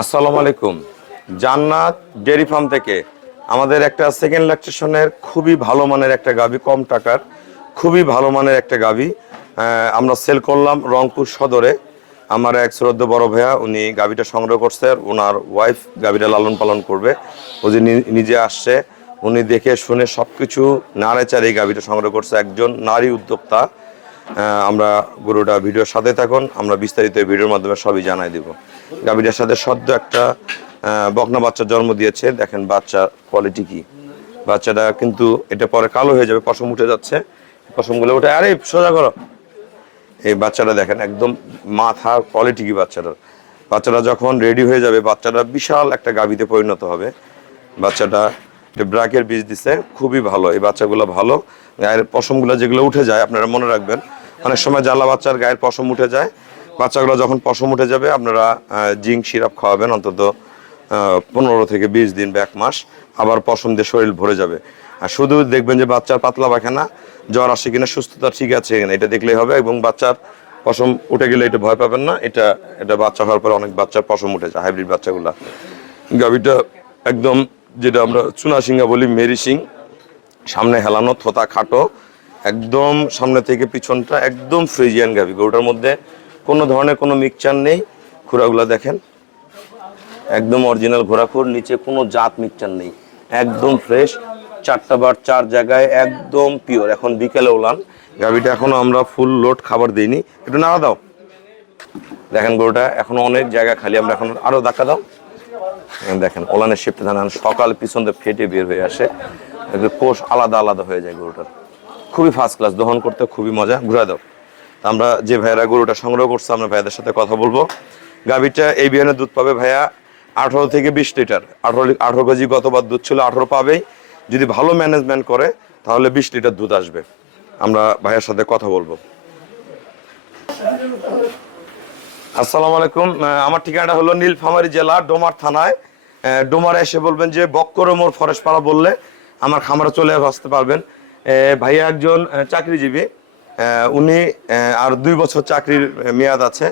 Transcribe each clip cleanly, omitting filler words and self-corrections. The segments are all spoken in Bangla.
আসসালামু আলাইকুম। জান্নাত ডেয়ারি ফার্ম থেকে আমাদের একটা সেকেন্ড ল্যাকটেশনের খুবই ভালো মানের একটা গাভী, কম টাকার খুবই ভালো মানের একটা গাভী আমরা সেল করলাম রংপুর সদরে। আমার এক শ্রদ্ধ বড় ভাইয়া উনি গাভীটা সংগ্রহ করছে, ওনার ওয়াইফ গাভীটা লালন পালন করবে। ও যে নিজে আসছে, উনি দেখে শুনে সব কিছু নাড়েচাড়ে এই গাভীটা সংগ্রহ করছে, একজন নারী উদ্যোক্তা। আমরা গরুটা ভিডিওর সাথে থাকুন, আমরা বিস্তারিত ভিডিওর মাধ্যমে সবই জানাই দিব। গাভীটার সাথে সদ্য একটা বকনা বাচ্চা জন্ম দিয়েছে, দেখেন বাচ্চা কোয়ালিটি কি। বাচ্চাটা কিন্তু এটা পরে কালো হয়ে যাবে, পশম উঠে যাচ্ছে, পশমগুলো উঠে, আরে সোজা করো। এই বাচ্চাটা দেখেন একদম মাথার কোয়ালিটি কি বাচ্চাটার। বাচ্চাটা যখন রেডি হয়ে যাবে, বাচ্চাটা বিশাল একটা গাভীতে পরিণত হবে। বাচ্চাটা ব্রাকের বীজ দিছে, খুবই ভালো এই বাচ্চাগুলো, ভালো। গায়ের পশমগুলো যেগুলো উঠে যায় আপনারা মনে রাখবেন, অনেক সময় জ্বালা বাচ্চার গায়ের পশম উঠে যায়। বাচ্চাগুলো যখন পশম উঠে যাবে আপনারা জিঙ্ক সিরাপ খাওয়াবেন অন্তত 15 থেকে 20 দিন বা 1 মাস, আবার পশম দিয়ে শরীর ভরে যাবে। আর শুধু দেখবেন যে বাচ্চার পাতলা পায়খানা, জ্বর আসে কিনা, সুস্থতা ঠিক আছে কিনা, এটা দেখলেই হবে। এবং বাচ্চার পশম উঠে গেলে এটা ভয় পাবেন না, এটা বাচ্চা হওয়ার পর অনেক বাচ্চার পশম উঠে যায়, হাইব্রিড বাচ্চাগুলা। গাভীটা একদম যেটা আমরা চুনা সিংহা বলি, মেরি সিং, সামনে হেলানো, থোতা খাটো, একদম সামনে থেকে পিছনটা একদম ফ্রিজিয়ান গাভী। গরুটার মধ্যে কোনো ধরনের কোনো মিক্সচার নেই। খুরাগুলা দেখেন একদম অরিজিনাল ঘোড়াখুর, নিচে কোনো জাত মিক্সচার নেই, একদম ফ্রেশ। 4টা বার 4 জায়গায় একদম পিওর। এখন বিকেলে উলান, গাভীটা এখনো আমরা ফুল লোড খাবার দিইনি, একটু নাড়া দাও। দেখেন গরুটা এখনো অনেক জায়গা খালি, আমরা এখন আরো ধাক্কা দাও। দেখেন ওলানের শেপটা জানান, সকাল পিছন দিয়ে ফেটে বের হয়ে আসে, কোষ আলাদা আলাদা হয়ে যায় গরুটার। খুবই ফার্স্ট ক্লাস, দহন করতে খুবই মজা। ঘুরে দাও। আমরা যে ভাইয়েরা গরুটা সংগ্রহ করছে, আমরা ভাইয়াদের সাথে কথা বলবো। গাভীটা এই বিয়ানে দুধ পাবে ভাইয়া 18 থেকে 20 লিটার। 18 কেজি গতবার দুধ ছিল, 18 পাবেই। যদি ভালো ম্যানেজমেন্ট করে তাহলে 20 লিটার দুধ আসবে। আমরা ভাইয়ের সাথে কথা বলবো। আসসালামু আলাইকুম। আমার ঠিকানাটা হলো নীলফামারী জেলা ডোমার থানায়। ডোমারে এসে বলবেন যে বক্করমোর ফরেস্ট পাড়া বললে আমার খামারে চলে আসতে পারবেন। ভাইয়া একজন চাকরিজীবী, উনি আর 2 বছর চাকরির মেয়াদ আছে।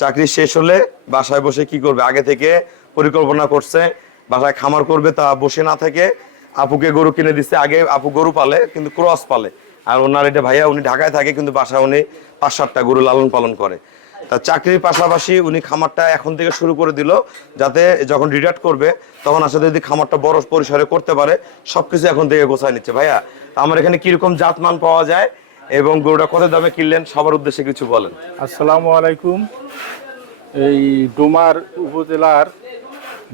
চাকরি শেষ হলে বাসায় বসে কি করবে, আগে থেকে পরিকল্পনা করছে বাসায় খামার করবে, তা বসে না থেকে আপুকে গরু কিনে দিচ্ছে। আগে আপু গরু পালে কিন্তু ক্রস পালে, আর ওনার এটা ভাইয়া উনি ঢাকায় থাকে কিন্তু বাসায় উনি 5-7টা গরু লালন পালন করে। তা চাকরির পাশাপাশি উনি খামারটা এখন থেকে শুরু করে দিল, যাতে যখন রিটায়ার করবে তখন আসলে যদি খামারটা বড় পরিসরে করতে পারে, সবকিছু এখন থেকে গোছায় নিচ্ছে। ভাইয়া আমার এখানে কিরকম জাতমান পাওয়া যায় এবং গরুটা কত দামে কিনলেন, সবার উদ্দেশ্যে কিছু বলেন। আসসালামু আলাইকুম। এই ডোমার উপজেলার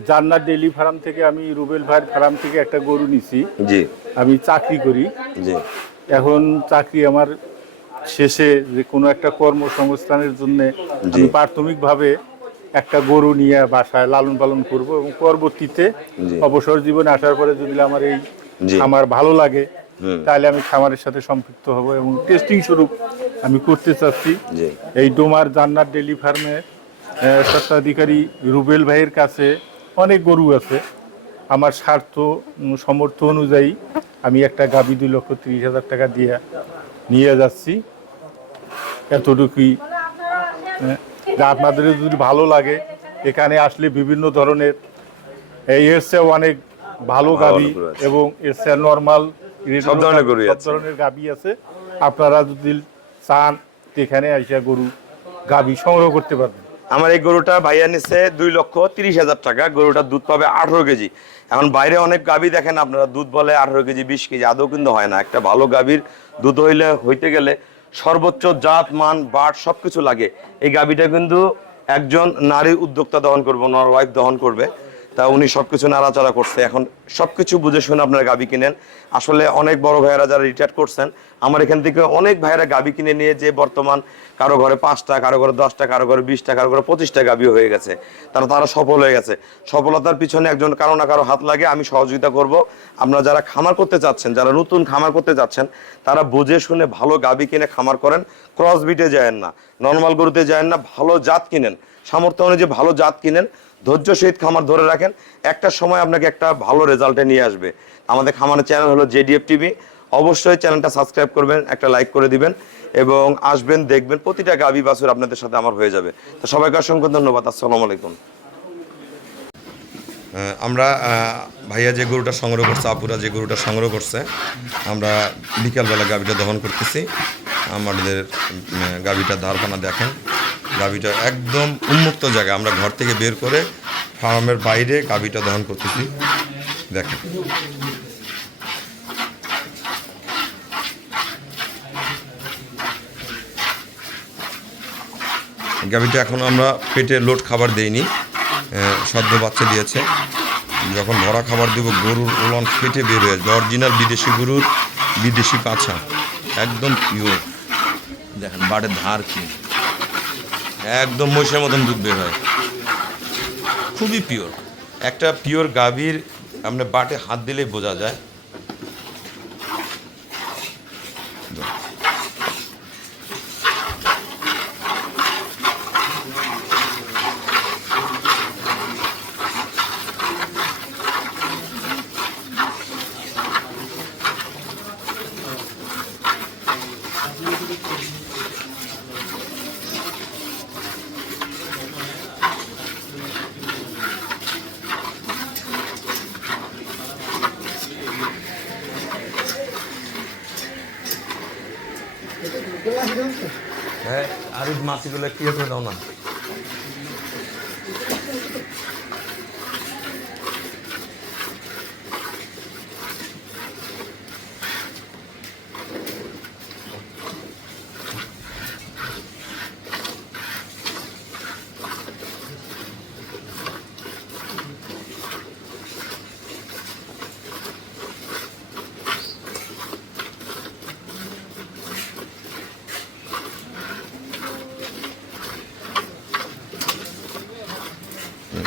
জান্নাত ডেইরি ফার্ম থেকে আমি রুবেল ভাইয়ের ফার্ম থেকে একটা গরু নিছি। জি আমি চাকরি করি, জি। এখন চাকরি আমার শেষে যে কোনো একটা কর্মসংস্থানের জন্য আমি প্রাথমিকভাবে একটা গরু নিয়ে বাসায় লালন পালন করব এবং পরবর্তীতে অবসর জীবনে আসার পরে যদি আমার এই খামার ভালো লাগে তাহলে আমি খামারের সাথে সম্পৃক্ত হব এবং টেস্টিং স্বরূপ আমি করতে চাচ্ছি। এই ডোমার জান্নাত ডেইরি ফার্মে স্বত্বাধিকারী রুবেল ভাইয়ের কাছে অনেক গরু আছে। আমার স্বার্থ সমর্থ অনুযায়ী আমি একটা গাভী 2,30,000 টাকা দিয়ে নিয়ে যাচ্ছি। এতটুকুই। আপনাদের যদি ভালো লাগে এখানে আসলে বিভিন্ন ধরনের এর চেয়ে অনেক ভালো গাভী এবং এর চেয়ে নর্মাল সব ধরনের গাভী আছে। আপনারা যদি চান এখানে এসে গরু গাভী সংগ্রহ করতে পারবেন। আমার এই গরুটা ভাইয়া নিচ্ছে 2,30,000 টাকা। গরুটার দুধ পাবে 18 কেজি। এখন বাইরে অনেক গাভী দেখেন আপনারা, দুধ বলে 18 কেজি 20 কেজি, আদৌ কিন্তু হয় না। একটা ভালো গাভীর দুধ হইতে গেলে সর্বোচ্চ জাত মান বাট সবকিছু লাগে। এই গাভীটা কিন্তু একজন নারী উদ্যোক্তা দহন করবে, ওনার ওয়াইফ দহন করবে। তা উনি সবকিছু নাড়াচাড়া করছে, এখন সবকিছু বুঝে শুনে আপনারা গাভী কিনেন। আসলে অনেক বড় ভাইয়েরা যারা রিটায়ার করছেন, আমার এখান থেকে অনেক ভাইয়েরা গাভী কিনে নিয়ে যে বর্তমান কারো ঘরে 5টা, কারো ঘরে 10টা, কারো ঘরে 20টা, কারো ঘরে 25টা গাভী হয়ে গেছে। তারা সফল হয়ে গেছে। সফলতার পিছনে একজন কারো না কারো হাত লাগে, আমি সহযোগিতা করব। আপনারা যারা খামার করতে চাচ্ছেন, যারা নতুন খামার করতে চাচ্ছেন, তারা বুঝে শুনে ভালো গাভী কিনে খামার করেন। ক্রস বিটে যায়েন না, নর্মাল গরুতে যায়েন না, ভালো জাত কিনেন। সামর্থ্য অনুযায়ী ভালো জাত কিনেন, ধৈর্য সহিত খামার ধরে রাখেন, একটা সময় আপনাকে একটা ভালো রেজাল্টে নিয়ে আসবে। আমাদের খামারের চ্যানেল হলো জেডিএফ টিভি। অবশ্যই চ্যানেলটা সাবস্ক্রাইব করবেন, একটা লাইক করে দিবেন এবং আসবেন, দেখবেন প্রতিটা গাভী বাছুর আপনাদের সাথে আমার হয়ে যাবে। তো সবাইকে অসংখ্য ধন্যবাদ। আসসালামু আলাইকুম। আমরা ভাইয়া যে গরুটা সংগ্রহ করছে, আপুরা যে গরুটা সংগ্রহ করছে, আমরা বিকালবেলা গাভীটা দহন করতেছি। আমাদের গাভীটা ধারপানা দেখেন, গাভীটা একদম উন্মুক্ত জায়গা, আমরা ঘর থেকে বের করে ফার্মের বাইরে গাভীটা দহন করতেছি। দেখেন গাভীটা এখন আমরা পেটে লোড খাবার দেইনি, সদ্য বাচ্চা দিয়েছে। যখন ভরা খাবার দেবো গরুর উলান ফেটে বের হয়ে আসবে। অরিজিনাল বিদেশি গরুর বিদেশি পাছা, একদম পিওর। দেখেন বাটের ধার কি, একদম মহিষের মতন দুধ বের হয়, খুবই পিওর। একটা পিওর গাভীর আপনার বাটে হাত দিলেই বোঝা যায়। হ্যাঁ, আর এই মাছিগুলো কি করে দাও না।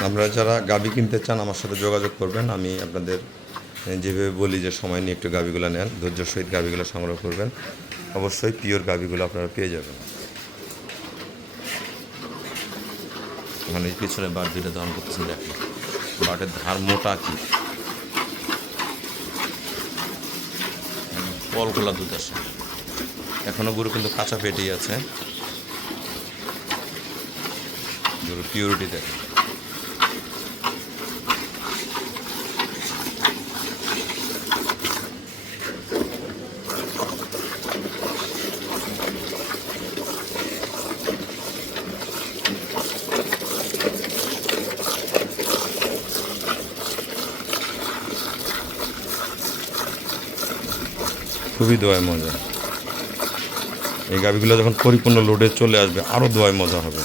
আপনারা যারা গাভী কিনতে চান আমার সাথে যোগাযোগ করবেন। আমি আপনাদের যেভাবে বলি যে সময় নিয়ে একটু গাভীগুলো নেন, ধৈর্যের সহিত গাভীগুলো সংগ্রহ করবেন, অবশ্যই পিওর গাভীগুলো আপনারা পেয়ে যাবেন। মানে পিছনে বাট দুইটা দহন করতেছেন, দেখেন বাটের ধার মোটা কি, পলকোলা দুধ আসে। এখনও গরু কিন্তু কাঁচা পেটেই আছে, গরু পিওরিটি দেখেন। খুবই দোয়ায় মজা। এই গাভীগুলো যখন পরিপূর্ণ লোডে চলে আসবে আরও দোয়ায় মজা হবে।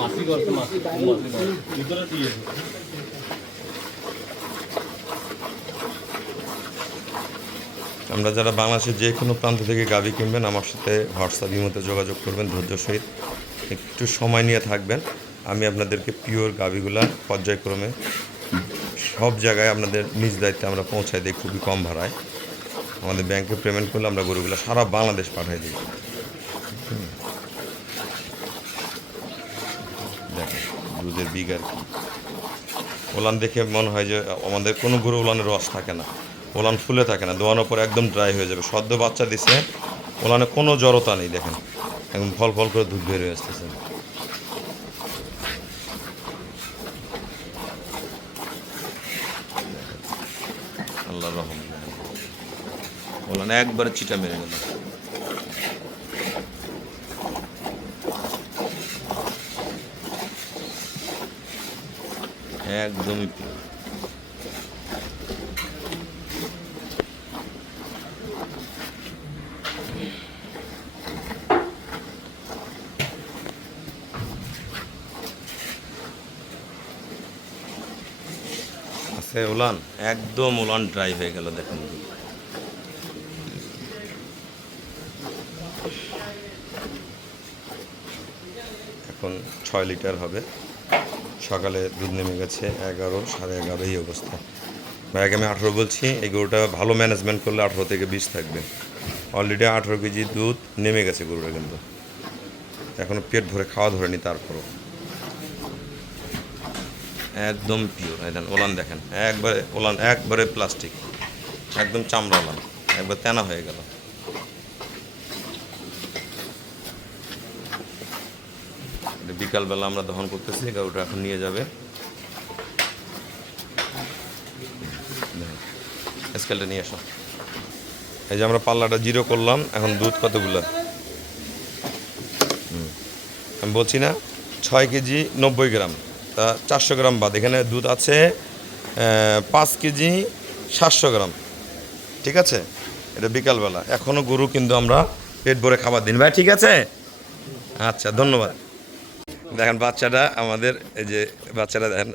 মাসি করতে মাসি ভিতরে দিয়ে আমরা যারা বাংলাদেশের যে কোনো প্রান্ত থেকে গাভী কিনবেন আমার সাথে হোয়াটসঅ্যাপ ইমোতে যোগাযোগ করবেন, ধৈর্য সহিত একটু সময় নিয়ে থাকবেন। আমি আপনাদেরকে পিওর গাভীগুলা পর্যায়ক্রমে সব জায়গায় আপনাদের নিজ দায়িত্বে আমরা পৌঁছাই দিই, খুবই কম ভাড়ায়। আমাদের ব্যাংকে পেমেন্ট করলে আমরা গরুগুলো সারা বাংলাদেশ পাঠাই দিই। দেখেন দুধের বিঘার কি ওলান দেখে মনে হয় যে আমাদের কোনো গরু ওলানের রস থাকে না, ওলান ফুলে থাকে না, দোয়ানোর পর একদম ড্রাই হয়ে যাবে। সদ্য বাচ্চা দিছে, ওলানে কোনো জড়তা নেই, দেখেন একদম ফল ফল করে দুধ বের হয়ে আসতেছে। আল্লাহ রহম, ওলানে একবারে চিটা মেরে গেল। একদমই পিওর। আছে উলান, একদম উলান ড্রাই হয়ে গেল, দেখুন এখন 6 লিটার হবে। সকালে দুধ নেমে গেছে 11, 11:30 এই অবস্থা। ভাইকে আমি 18 বলছি, এই গরুটা ভালো ম্যানেজমেন্ট করলে 18 থেকে 20 থাকবে। অলরেডি 18 কেজি দুধ নেমে গেছে গরুটা, কিন্তু এখনো পেট ভরে খাওয়া ধরেনি। তারপরও একদম পিওর। দেখেন ওলান, দেখেন একবারে ওলান, একবারে প্লাস্টিক, একদম চামড়া ওলান, একবার তেনা হয়ে গেল। বিকালবেলা আমরা দহন করতেছি, গরুটা এখন নিয়ে যাবে। স্কেলটা নিয়ে আসো। এই যে আমরা পাল্লাটা 0 করলাম, এখন দুধ কতগুলো আমি বলছি না, 6 কেজি 90 গ্রাম, তা 400 গ্রাম বাদ এখানে দুধ আছে 5 কেজি 700 গ্রাম। ঠিক আছে, এটা বিকালবেলা। এখনও গরু কিন্তু আমরা পেট ভরে খাবার দিন ভাই, ঠিক আছে? আচ্ছা, ধন্যবাদ। দেখেন বাচ্চাটা আমাদের, এই যে বাচ্চাটা দেখেন,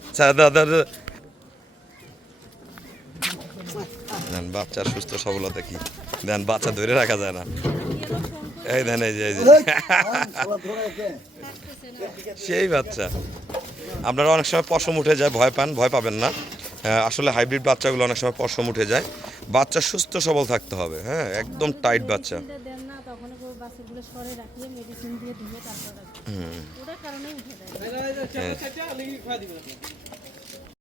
দেখেন বাচ্চার সুস্থ সবলতা কি, দেখেন বাচ্চা ধরে রাখা যায় না। এই দেখেন, এই যে সেই বাচ্চা। আপনারা অনেক সময় পশম উঠে যায়, ভয় পান, ভয় পাবেন না। আসলে হাইব্রিড বাচ্চাগুলো অনেক সময় পশম উঠে যায়। বাচ্চা সুস্থ সবল থাকতে হবে, হ্যাঁ, একদম টাইট বাচ্চা।